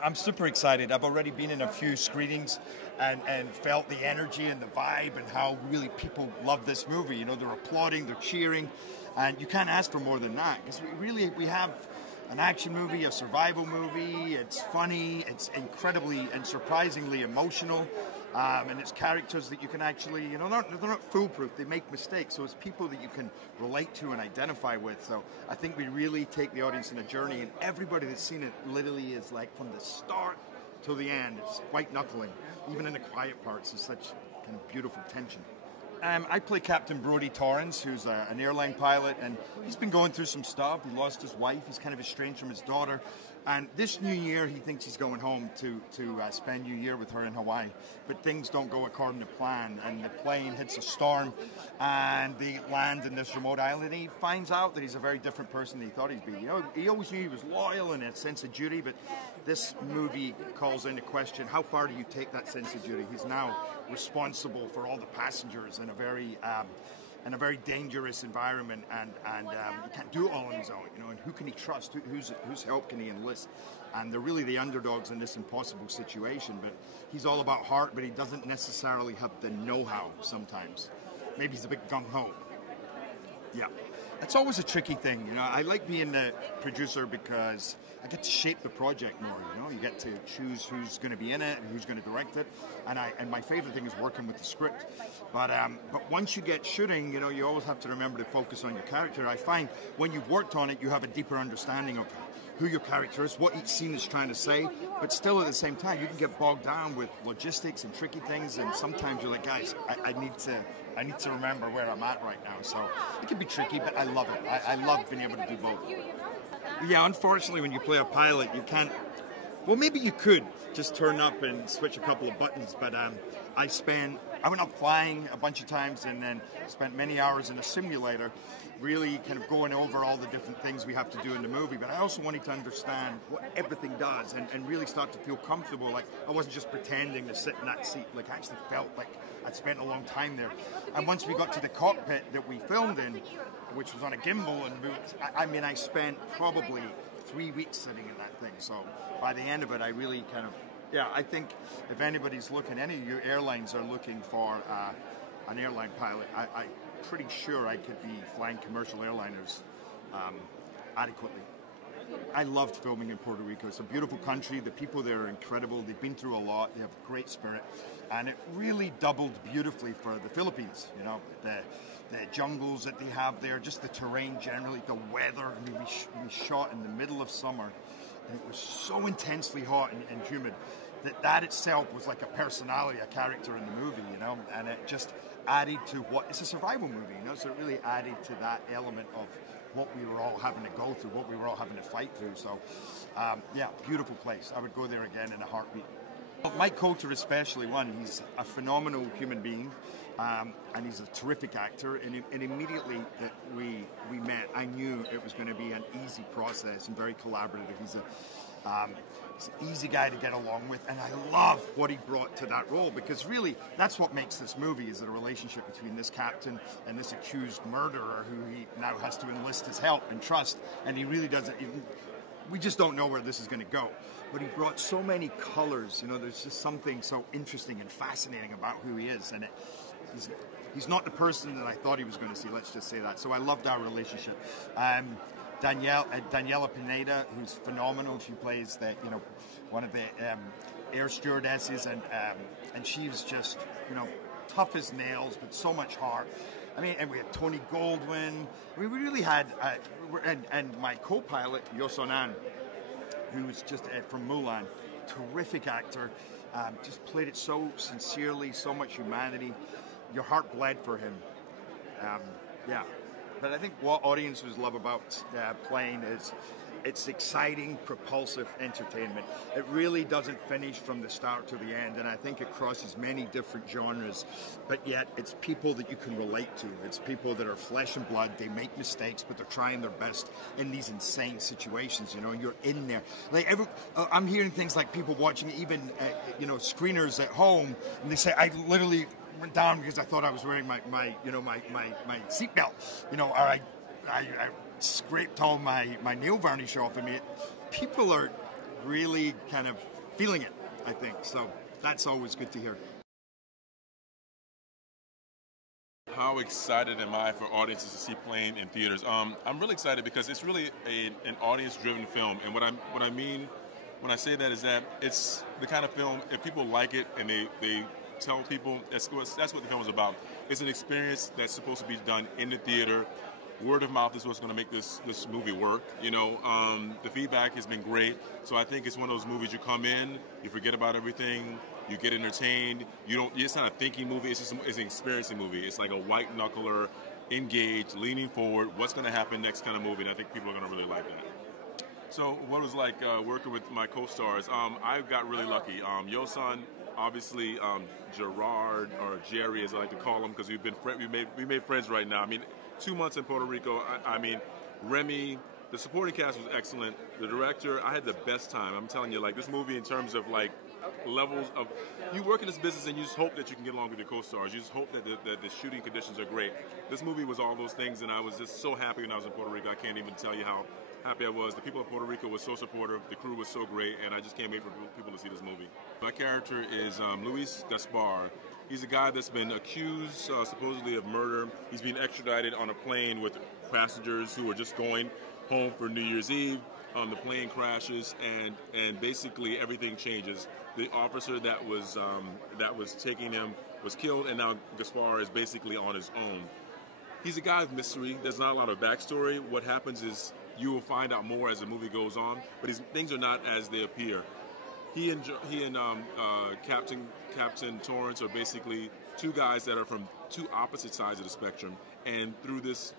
I'm super excited. I've already been in a few screenings and felt the energy and the vibe and how really people love this movie. You know, they're applauding, they're cheering, and you can't ask for more than that. Because we have an action movie, a survival movie. It's funny, it's incredibly and surprisingly emotional, and it's characters that you can actually, they're not foolproof. They make mistakes, so it's people that you can relate to and identify with. So I think we really take the audience on a journey, and everybody that's seen it literally is like from the start till the end. It's white knuckling, even in the quiet parts. There's such kind of beautiful tension. I play Captain Brodie Torrance, who's an airline pilot, and he's been going through some stuff. He lost his wife. He's kind of estranged from his daughter. And this New Year, he thinks he's going home to spend New Year with her in Hawaii. But things don't go according to plan, and the plane hits a storm, and they land in this remote island. And he finds out that he's a very different person than he thought he'd be. He always knew he was loyal and a sense of duty, but this movie calls into question, how far do you take that sense of duty? He's now responsible for all the passengers in a very dangerous environment, and he can't do it all on his own, and who can he trust? Whose help can he enlist? And they're really the underdogs in this impossible situation, but he's all about heart, but he doesn't necessarily have the know-how sometimes. Maybe he's a bit gung-ho. Yeah. It's always a tricky thing, I like being the producer because I get to shape the project more, You get to choose who's going to be in it and who's going to direct it, and my favorite thing is working with the script. But once you get shooting, you always have to remember to focus on your character. I find when you've worked on it, you have a deeper understanding of who your character is, what each scene is trying to say, but still at the same time, you can get bogged down with logistics and tricky things, and sometimes you're like, guys, I need to remember where I'm at right now. So it can be tricky, but I love it. I love being able to do both. Yeah, unfortunately, when you play a pilot, you can't. Well, maybe you could just turn up and switch a couple of buttons, but I went up flying a bunch of times and then spent many hours in a simulator really kind of going over all the different things we have to do in the movie. But I also wanted to understand what everything does and really start to feel comfortable. Like I wasn't just pretending to sit in that seat. Like I actually felt like I'd spent a long time there. And once we got to the cockpit that we filmed in, which was on a gimbal, and I spent probably 3 weeks sitting in that thing. So by the end of it, I really kind of, I think if anybody's looking, any of you airlines are looking for an airline pilot, I'm pretty sure I could be flying commercial airliners adequately. I loved filming in Puerto Rico. It's a beautiful country. The people there are incredible. They've been through a lot. They have a great spirit. And it really doubled beautifully for the Philippines. The jungles that they have there, just the terrain generally, the weather. I mean, we shot in the middle of summer, and it was so intensely hot and humid that itself was like a personality, a character in the movie, and it just added to it's a survival movie, so it really added to that element of what we were all having to go through, what we were all having to fight through. So, beautiful place. I would go there again in a heartbeat. Mike Colter especially, he's a phenomenal human being, and he's a terrific actor, and immediately that we met, I knew it was going to be an easy process and very collaborative. He's an easy guy to get along with, and I love what he brought to that role, because really that's what makes this movie, is the relationship between this captain and this accused murderer who he now has to enlist his help and trust, and he really doesn't even... We just don't know where this is going to go. But he brought so many colors, there's just something so interesting and fascinating about who he is, and he's not the person that I thought he was going to see, let's just say that. So I loved our relationship. Daniela Pineda, who's phenomenal. She plays one of the air stewardesses, and she's just tough as nails, but so much heart. And we had Tony Goldwyn. We really had, and my co-pilot Yosonan, who was just from Mulan, terrific actor, just played it so sincerely, so much humanity. Your heart bled for him. But I think what audiences love about playing is it's exciting, propulsive entertainment. It really doesn't finish from the start to the end, and I think it crosses many different genres, but yet it's people that you can relate to. It's people that are flesh and blood. They make mistakes, but they're trying their best in these insane situations, and you're in there. I'm hearing things like people watching, even screeners at home, and they say, I literally went down because I thought I was wearing my seatbelt, or I scraped all my nail varnish off. People are really kind of feeling it, I think. So that's always good to hear. How excited am I for audiences to see Plane in theaters? I'm really excited because it's really an audience-driven film, and what I mean when I say that is that it's the kind of film, if people like it and they tell people, that's what the film is about. It's an experience that's supposed to be done in the theater. Word of mouth is what's going to make this movie work. You know, the feedback has been great. So I think it's one of those movies you come in, you forget about everything, you get entertained. It's not a thinking movie. It's an experiencing movie. It's like a white knuckler, engaged, leaning forward. What's going to happen next kind of movie? And I think people are going to really like that. So what it was like working with my co-stars? I got really lucky. Yosan, obviously, Gerard or Jerry, as I like to call him, because we made friends right now. I mean, 2 months in Puerto Rico. I mean, Remy. The supporting cast was excellent. The director, I had the best time. I'm telling you, like, this movie in terms of like levels of, you work in this business and you just hope that you can get along with your co-stars. You just hope that the shooting conditions are great. This movie was all those things, and I was just so happy when I was in Puerto Rico. I can't even tell you how happy I was. The people of Puerto Rico were so supportive. The crew was so great, and I just can't wait for people to see this movie. My character is Luis Gaspar. He's a guy that's been accused supposedly of murder. He's been extradited on a plane with passengers who were just going home for New Year's Eve. The plane crashes, and basically everything changes. The officer that was taking him was killed, and now Gaspar is basically on his own. He's a guy of mystery. There's not a lot of backstory. What happens is you will find out more as the movie goes on, but things are not as they appear. He and Captain Torrance are basically two guys that are from two opposite sides of the spectrum, and through this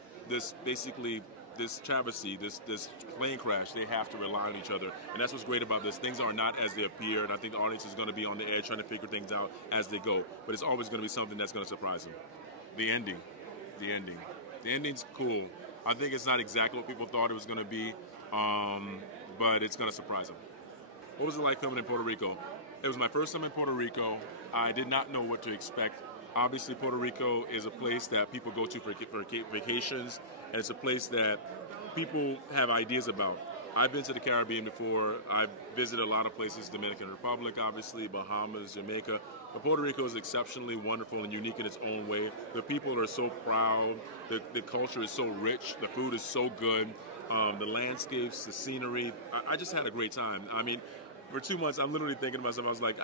travesty, this plane crash, they have to rely on each other. And that's what's great about this. Things are not as they appear, and I think the audience is going to be on the edge trying to figure things out as they go. But it's always going to be something that's going to surprise them. The ending's cool. I think it's not exactly what people thought it was going to be, but it's going to surprise them. What was it like filming in Puerto Rico? It was my first time in Puerto Rico. I did not know what to expect. Obviously, Puerto Rico is a place that people go to for vacations, and it's a place that people have ideas about. I've been to the Caribbean before. I've visited a lot of places, Dominican Republic, obviously, Bahamas, Jamaica. But Puerto Rico is exceptionally wonderful and unique in its own way. The people are so proud. The culture is so rich. The food is so good. The landscapes, the scenery. I just had a great time. I mean, for 2 months, I'm literally thinking to myself, I was like,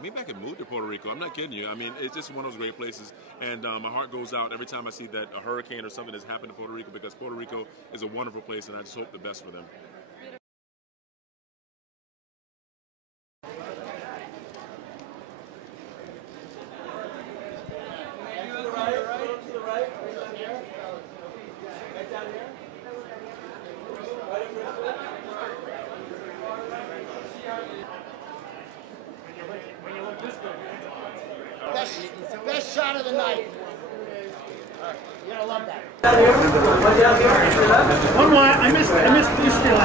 maybe I could move to Puerto Rico. I'm not kidding you. I mean, it's just one of those great places. And my heart goes out every time I see that a hurricane or something has happened to Puerto Rico, because Puerto Rico is a wonderful place, and I just hope the best for them. Best shot of the night. You're gonna love that. One more. I missed Blue Steel.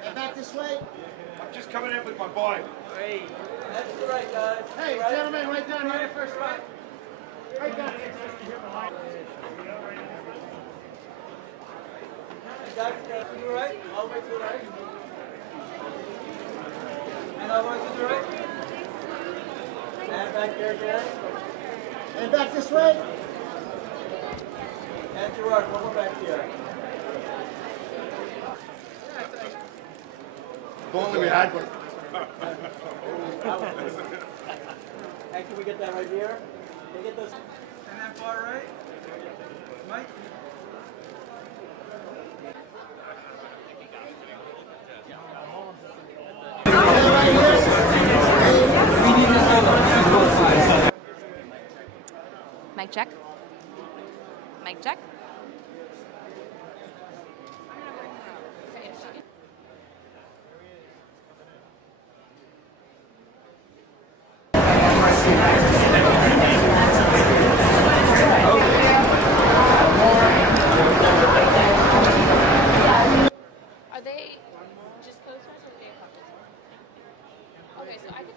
I back this way. I'm just coming in with my boy. Hey, that's the right, guys. Hey, gentlemen, right down here first, right? Right down. Guys, to the right, all the way to the right. And all the way to the right. And back there again. And back this way. And Gerard, one more back here. If only we had one. And can we get that right here? Can we get those? And that far right? Mike? Mic check. Mic check. Are they just close ones or are they pockets? Okay, so I can.